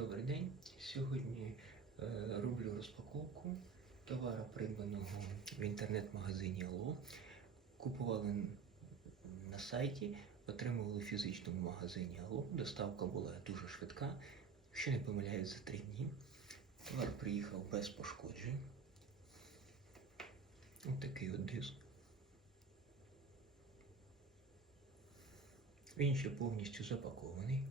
Добрий день. Сьогодні е, роблю розпаковку товару, придбаного в інтернет-магазині Алло. Купували на сайті, отримували в фізичному магазині Алло. Доставка була дуже швидка, якщо не помиляюсь, за три дні. Товар приїхав без пошкоджень. Ось такий от диск. Він ще повністю запакований.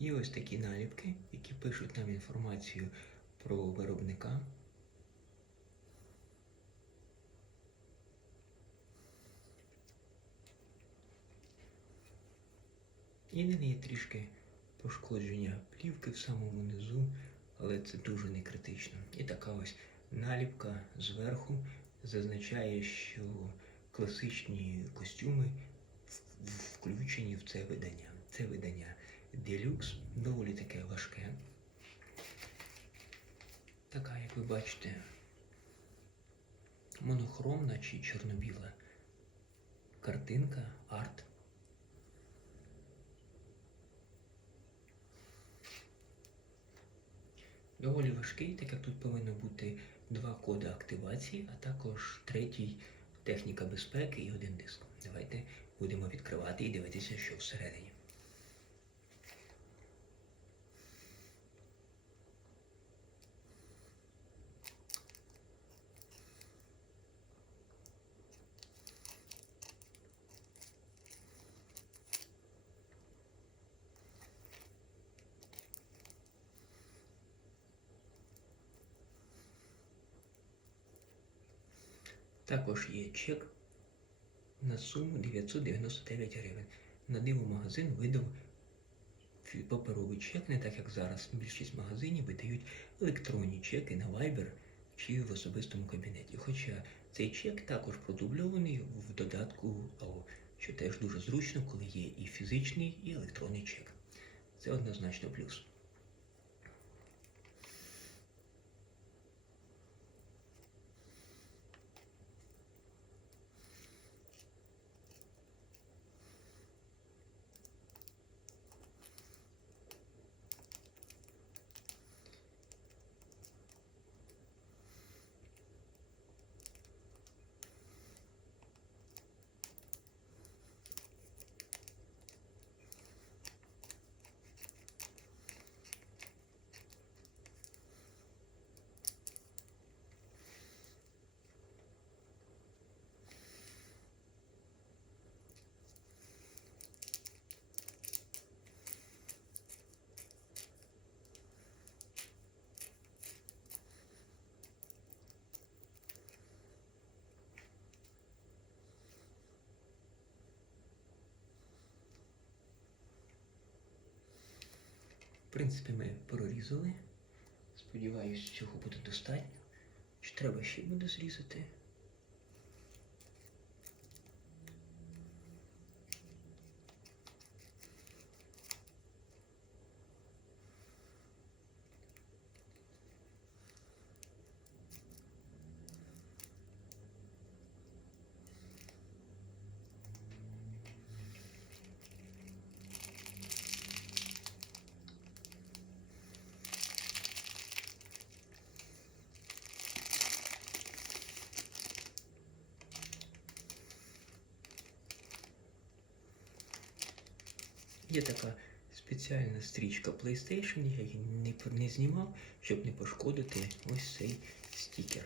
Є ось такі наліпки, які пишуть нам інформацію про виробника. Єдине є трішки пошкодження плівки в самому низу, але це дуже не критично. І така ось наліпка зверху зазначає, що класичні костюми включені в це видання. Це видання Deluxe, доволі таке важке. Така, як ви бачите, монохромна чи чорно-біла картинка, арт. Доволі важкий, так як тут повинно бути два коди активації, а також третій техніка безпеки і один диск. Давайте будемо відкривати і дивитися, що всередині. Також є чек на суму 999 гривень. На диво магазин видав паперовий чек, не так як зараз. Більшість магазинів видають електронні чеки на Viber чи в особистому кабінеті. Хоча цей чек також продубльований в додатку АО, що теж дуже зручно, коли є і фізичний, і електронний чек. Це однозначно плюс. Принципі, ми прорізали. Сподіваюсь, цього буде достатньо. Чи треба ще буде зрізати? Є така спеціальна стрічка PlayStation, я її не, не знімав, щоб не пошкодити ось цей стікер.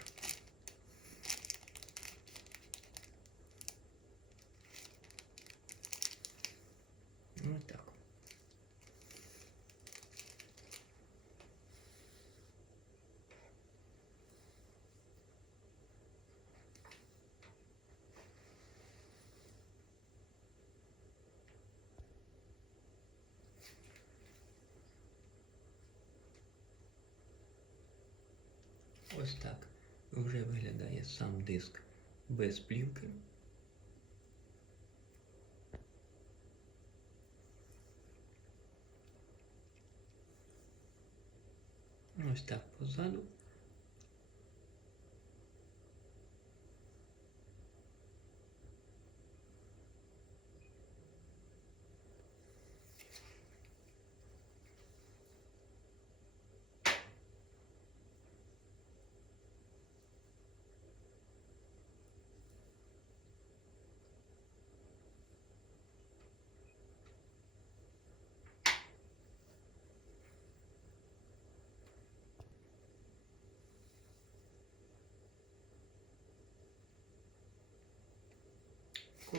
Ну так. Ось так вже виглядає сам диск без плівки. Ось так позаду.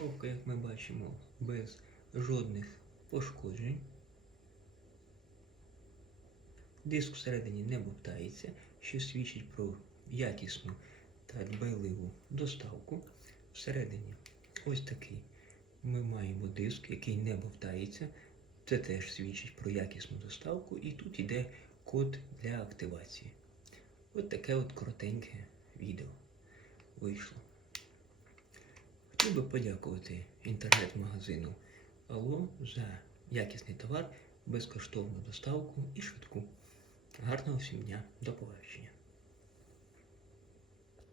Коробка, як ми бачимо, без жодних пошкоджень. Диск всередині не бовтається, що свідчить про якісну та дбайливу доставку. Всередині ось такий ми маємо диск, який не бовтається. Це теж свідчить про якісну доставку. І тут йде код для активації. От таке от коротеньке відео вийшло. Хотів би подякувати інтернет-магазину Алло за якісний товар, безкоштовну доставку і швидку. Гарного всім дня, до побачення.